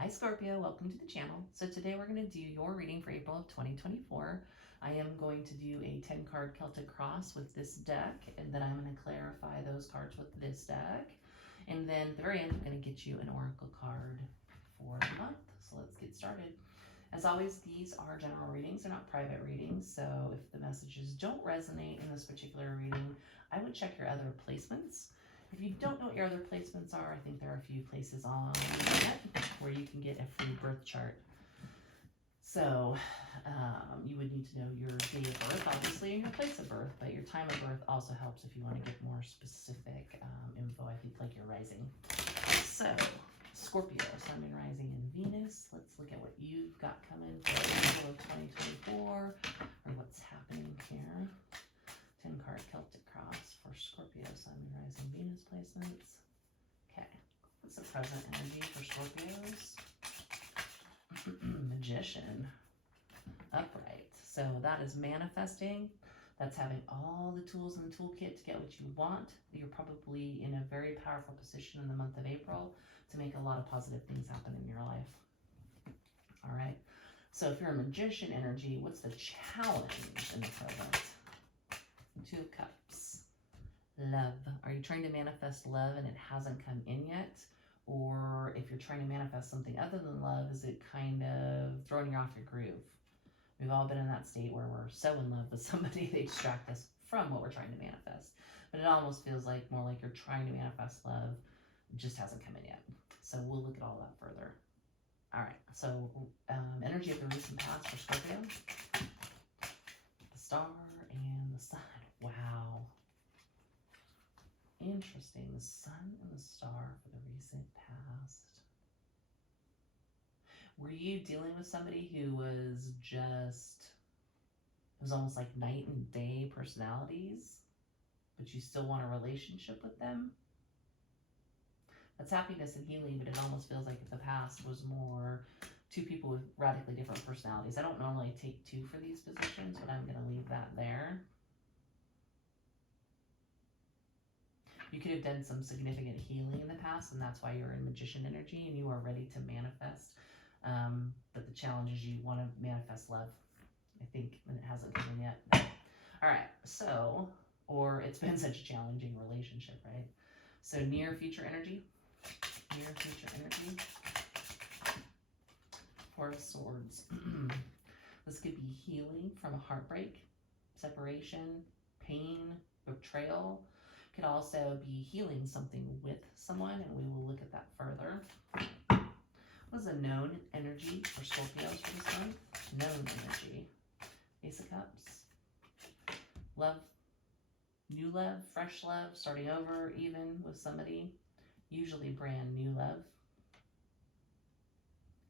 Hi Scorpio, welcome to the channel. So today we're going to do your reading for April of 2024. I am going to do a 10 card Celtic cross with this deck, and then I'm going to clarify those cards with this deck. And then at the very end, I'm going to get you an oracle card for the month. So let's get started. As always, these are general readings, they're not private readings. So if the messages don't resonate in this particular reading, I would check your other placements. If you don't know what your other placements are, I think there are a few places on the internet where you can get a free birth chart. So you would need to know your date of birth, obviously, and your place of birth, but your time of birth also helps if you want to get more specific info, I think, like your rising. So, Scorpio, Sun, Moon, Rising, and Venus. Let's look at what you've got coming for April of 2024, or what's happening here. 10 card Celtic cross for Scorpio, Sun, Moon, Rising, Venus placements. Okay, what's the present energy for Scorpios? Magician, upright. So that is manifesting. That's having all the tools in the toolkit to get what you want. You're probably in a very powerful position in the month of April to make a lot of positive things happen in your life. All right. So if you're a magician energy, what's the challenge in the present? 2 of Cups. Love. Are you trying to manifest love and it hasn't come in yet? Or if you're trying to manifest something other than love, is it kind of throwing you off your groove? We've all been in that state where we're so in love with somebody they distract us from what we're trying to manifest. But it almost feels like more like you're trying to manifest love, it just hasn't come in yet. So we'll look at all that further. All right, so energy of the recent past for Scorpio. The Star and the Sun. Wow. Interesting. The Sun and the Star for the recent past. Were you dealing with somebody who was just, it was almost like night and day personalities, but you still want a relationship with them? That's happiness and healing, but it almost feels like the past was more 2 people with radically different personalities. I don't normally take 2 for these positions, but I'm going to leave that there. You could have done some significant healing in the past, and that's why you're in magician energy and you are ready to manifest. But the challenge is you want to manifest love, I think, and it hasn't come in yet. All right, so, or it's been such a challenging relationship, right? So near future energy, Four of Swords. This could be healing from a heartbreak, separation, pain, betrayal. Could also be healing something with someone, and we will look at that further. What is a known energy for Scorpios for this month? Known energy. Ace of Cups. Love. New love, fresh love, starting over even with somebody. Usually brand new love.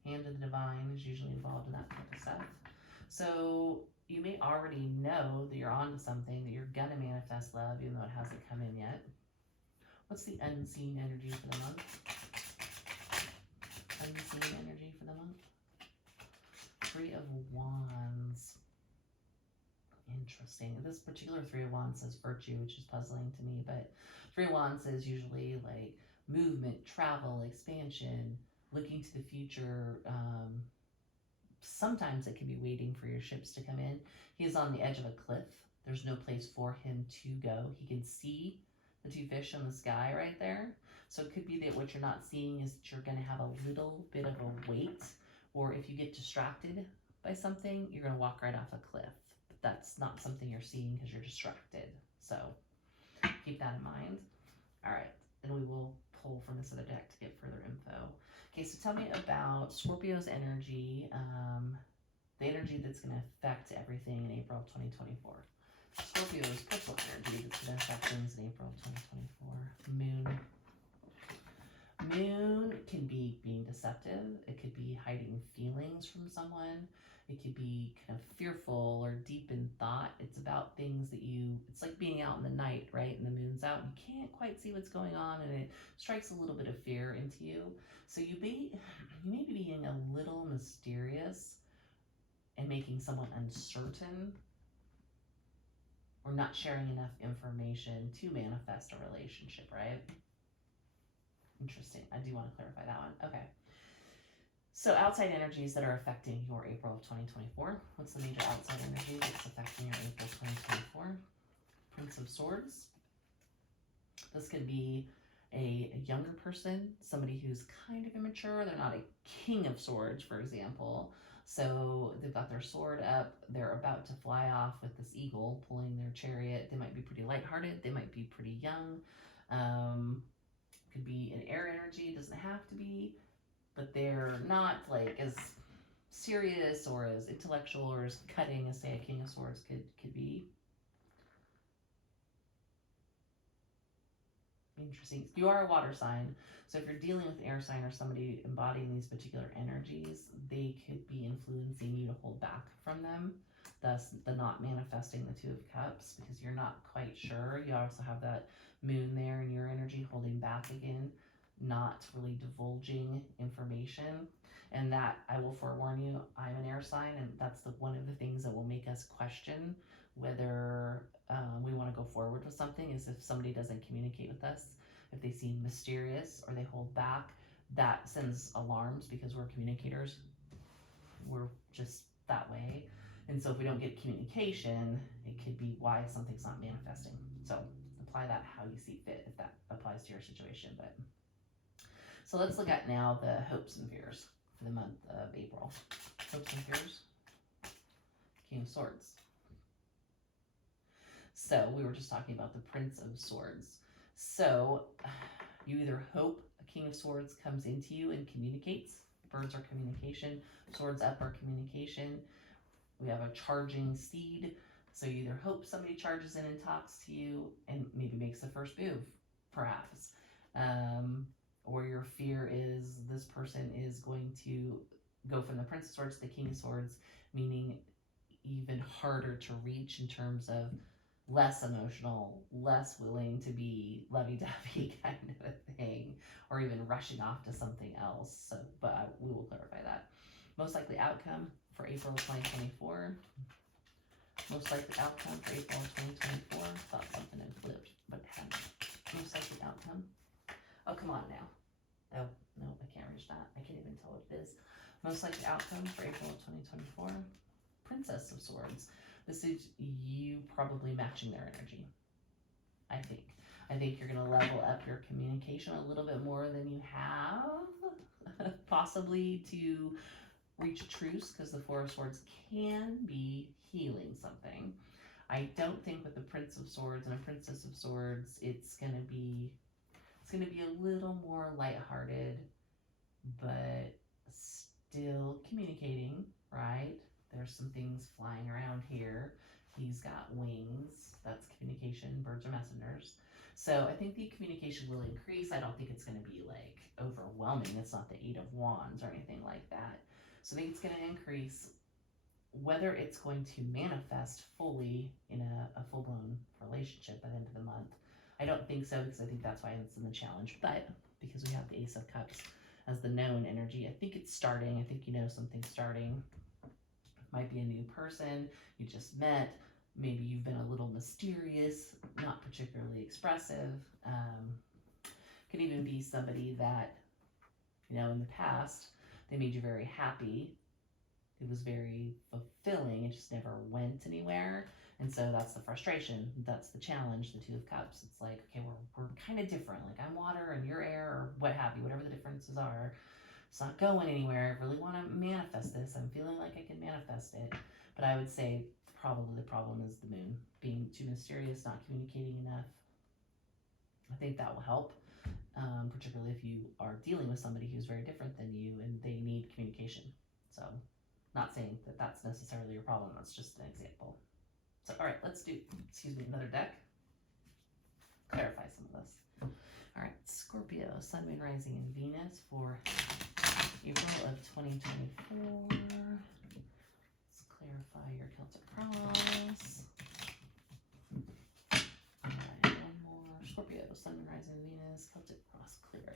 Hand of the Divine is usually involved in that type of stuff. So you may already know that you're onto something, that you're gonna manifest love even though it hasn't come in yet. What's the unseen energy for the month? Unseen energy for the month. 3 of Wands. Interesting. This particular 3 of Wands says virtue, which is puzzling to me, but 3 of Wands is usually like movement, travel, expansion, looking to the future. Sometimes it can be waiting for your ships to come in. He is on the edge of a cliff. There's no place for him to go. He can see the 2 fish in the sky right there. So it could be that what you're not seeing is that you're going to have a little bit of a wait, or if you get distracted by something, you're going to walk right off a cliff. But that's not something you're seeing because you're distracted. So keep that in mind. All right, then we will pull from this other deck to get further info. Okay, so tell me about Scorpio's energy, the energy that's going to affect everything in April of 2024. Scorpio's personal energy that's going to affect things in April of 2024. Moon. Moon can be being deceptive. It could be hiding feelings from someone. It could be kind of fearful or deep in thought. It's about things that it's like being out in the night, right? And the moon's out. You can't quite see what's going on, and it strikes a little bit of fear into you. So you may be being a little mysterious and making someone uncertain, or not sharing enough information to manifest a relationship, right? Interesting. I do want to clarify that one. Okay. So outside energies that are affecting your April of 2024. What's the major outside energy that's affecting your April 2024? Prince of Swords. This could be a younger person, somebody who's kind of immature. They're not a king of swords, for example. So they've got their sword up. They're about to fly off with this eagle pulling their chariot. They might be pretty lighthearted. They might be pretty young. Could be an air energy. Doesn't have to be. But they're not like as serious or as intellectual or as cutting as, say, a king of swords could be. Interesting. You are a water sign, so if you're dealing with an air sign or somebody embodying these particular energies, they could be influencing you to hold back from them, thus the not manifesting the Two of Cups, because you're not quite sure. You also have that moon there in your energy holding back again, not really divulging information. And that, I will forewarn you, I'm an air sign, and that's one of the things that will make us question whether we want to go forward with something, is if somebody doesn't communicate with us, if they seem mysterious or they hold back. That sends alarms, because we're communicators. We're just that way. And so if we don't get communication, it could be why something's not manifesting. So apply that how you see fit, if that applies to your situation. But so let's look at now the hopes and fears for the month of April. Hopes and fears. King of Swords. So we were just talking about the Prince of Swords. So you either hope a King of Swords comes into you and communicates. Birds are communication. Swords up are communication. We have a charging steed. So you either hope somebody charges in and talks to you and maybe makes the first move, perhaps. Or your fear is this person is going to go from the Prince of Swords to the King of Swords, meaning even harder to reach in terms of less emotional, less willing to be lovey-dovey kind of a thing, or even rushing off to something else. So, but we will clarify that. Most likely outcome for April of 2024. Most likely outcome for April of 2024. Thought something had flipped, but hadn't. Most likely outcome. Oh, come on now. Oh, no, I can't reach that. I can't even tell what it is. Most likely outcome for April of 2024. Princess of Swords. This is you probably matching their energy, I think. I think you're going to level up your communication a little bit more than you have, possibly to reach a truce, because the Four of Swords can be healing something. I don't think with the Prince of Swords and a Princess of Swords, it's going to be a little more lighthearted, but still communicating, right? There's some things flying around here. He's got wings. That's communication. Birds are messengers. So I think the communication will increase. I don't think it's going to be like overwhelming. It's not the Eight of Wands or anything like that. So I think it's going to increase. Whether it's going to manifest fully in a full-blown relationship by the end of the month, I don't think so, because I think that's why it's in the challenge. But because we have the Ace of Cups as the known energy, I think it's starting. I think you know something's starting. Might be a new person you just met. Maybe you've been a little mysterious, not particularly expressive. Could even be somebody that, you know, in the past, they made you very happy. It was very fulfilling. It just never went anywhere. And so that's the frustration. That's the challenge, the Two of Cups. It's like, okay, we're kind of different. Like, I'm water and you're air, or what have you, whatever the differences are. It's not going anywhere. I really want to manifest this. I'm feeling like I can manifest it. But I would say probably the problem is the moon. Being too mysterious, not communicating enough. I think that will help, particularly if you are dealing with somebody who's very different than you and they need communication. So not saying that that's necessarily your problem. That's just an example. So, all right, let's do, another deck. Clarify some of this. All right, Scorpio, Sun, Moon, Rising, and Venus for April of 2024. Let's clarify your Celtic cross. All right, one more. Scorpio, Sun, Moon, Rising, and Venus, Celtic cross, clear.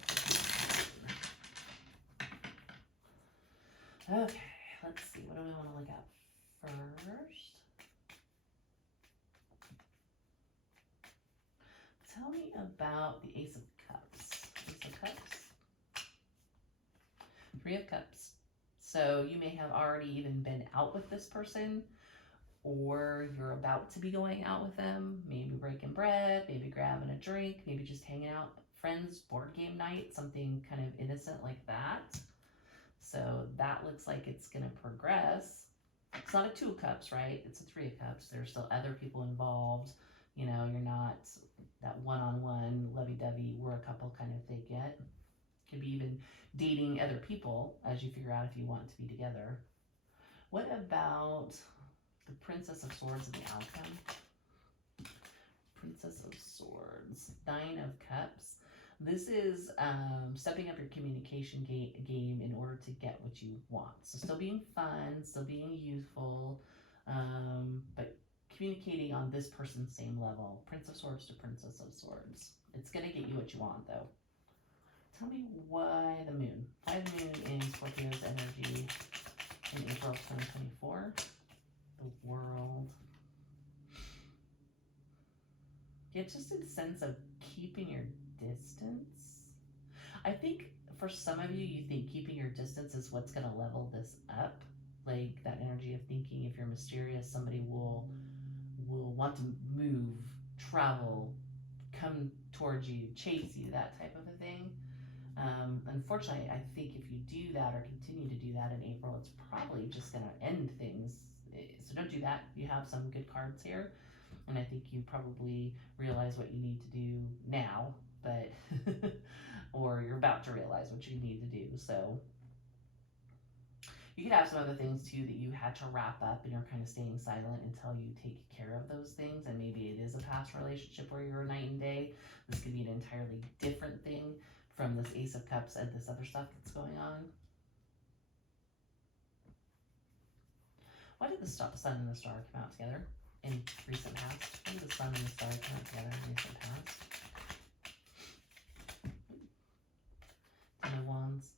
Okay, let's see. What do we want to look at first? Tell me about the Ace of Cups. Ace of Cups. Three of Cups. So you may have already even been out with this person, or you're about to be going out with them, maybe breaking bread, maybe grabbing a drink, maybe just hanging out, friends, board game night, something kind of innocent like that. So that looks like it's going to progress. It's not a 2 of Cups, right? It's a 3 of Cups. There's still other people involved. You know, you're not that one-on-one, lovey-dovey, we're a couple kind of thing yet. Could be even dating other people as you figure out if you want to be together. What about the Princess of Swords and the outcome? Princess of Swords, 9 of Cups. This is stepping up your communication game in order to get what you want. So still being fun, still being youthful, but communicating on this person's same level. Prince of Swords to Princess of Swords. It's going to get you what you want, though. Tell me why the moon. Why the moon in Scorpio's energy in April of 2024? The World. Get just a sense of keeping your distance. I think for some of you, you think keeping your distance is what's going to level this up. Like that energy of thinking if you're mysterious, somebody will want to move, travel, come towards you, chase you, that type of a thing. Unfortunately, I think if you do that or continue to do that in April, it's probably just going to end things. So don't do that. You have some good cards here. And I think you probably realize what you need to do now, but or you're about to realize what you need to do. So you could have some other things too that you had to wrap up and you're kind of staying silent until you take care of those things. And maybe it is a past relationship where you're night and day. This could be an entirely different thing from this Ace of Cups and this other stuff that's going on. Why did the sun and the star come out together in recent past? Why did the sun and the star come out together in recent past? Ten of Wands.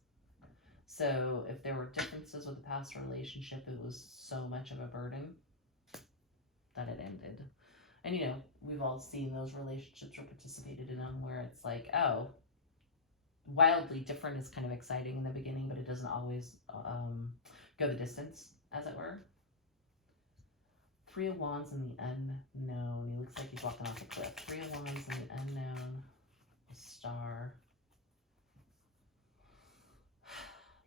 So if there were differences with the past relationship, it was so much of a burden that it ended. And you know, we've all seen those relationships or participated in them where it's like, oh, wildly different is kind of exciting in the beginning, but it doesn't always go the distance, as it were. 3 of Wands in the unknown. He looks like he's walking off a cliff. 3 of Wands in the unknown. A star.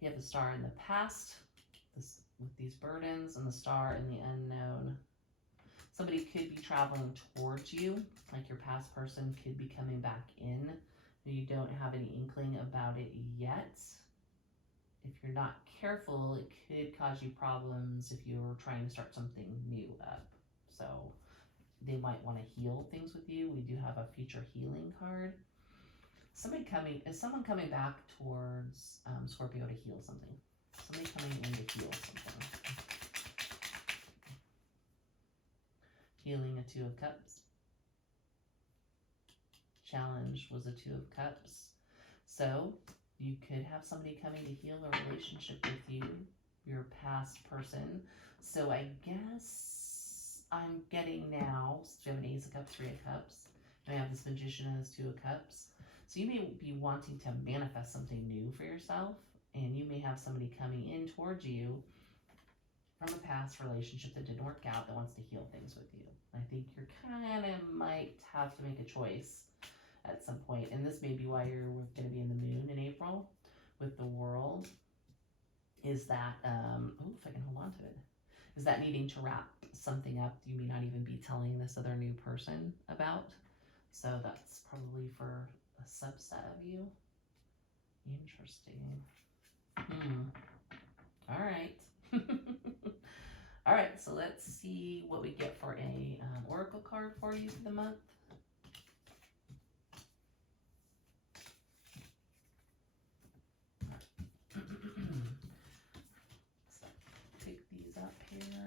You have the star in the past with these burdens, and the star in the unknown. Somebody could be traveling towards you, like your past person could be coming back in. You don't have any inkling about it yet. If you're not careful, it could cause you problems if you're trying to start something new up. So they might want to heal things with you. We do have a future healing card. Is someone coming back towards Scorpio to heal something? Somebody coming in to heal something. Healing a 2 of Cups. Challenge was a 2 of Cups. So you could have somebody coming to heal a relationship with you, your past person. So I guess I'm getting now, so you have an Ace of Cups, 3 of Cups. And I have this Magician and this 2 of Cups. So you may be wanting to manifest something new for yourself, and you may have somebody coming in towards you from a past relationship that didn't work out that wants to heal things with you. I think you're kind of might have to make a choice at some point, and this may be why you're going to be in the moon in April with the World, is that, if I can hold on to it, is that needing to wrap something up you may not even be telling this other new person about. So that's probably for a subset of you. Interesting. All right. All right, so let's see what we get for a oracle card for you for the month. Pick these up here.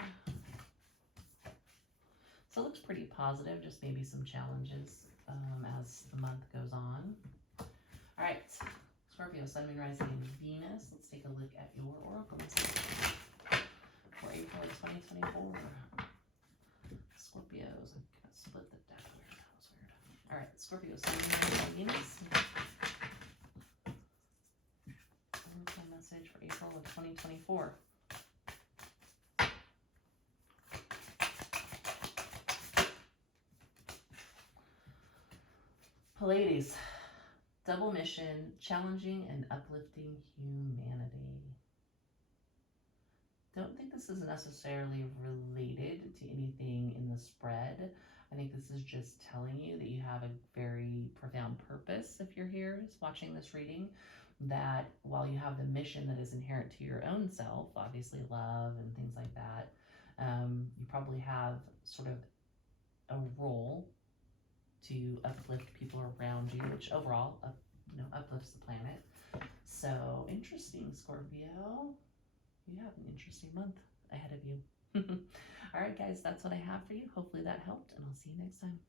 So it looks pretty positive, just maybe some challenges as the month goes on. All right, Scorpio, Sun, Moon, Rising, and Venus. Let's take a look at your oracle message for April of 2024. Scorpios. I'm going to split the deck. Weird. That was weird. All right, Scorpio, Sun, Moon, Rising, and Venus. Oracle message for April of 2024. Pleiades, double mission, challenging and uplifting humanity. Don't think this is necessarily related to anything in the spread. I think this is just telling you that you have a very profound purpose if you're here watching this reading, that while you have the mission that is inherent to your own self, obviously love and things like that, you probably have sort of a role to uplift people around you, which overall uplifts the planet. So interesting, Scorpio. You have an interesting month ahead of you. All right, guys, that's what I have for you. Hopefully that helped, and I'll see you next time.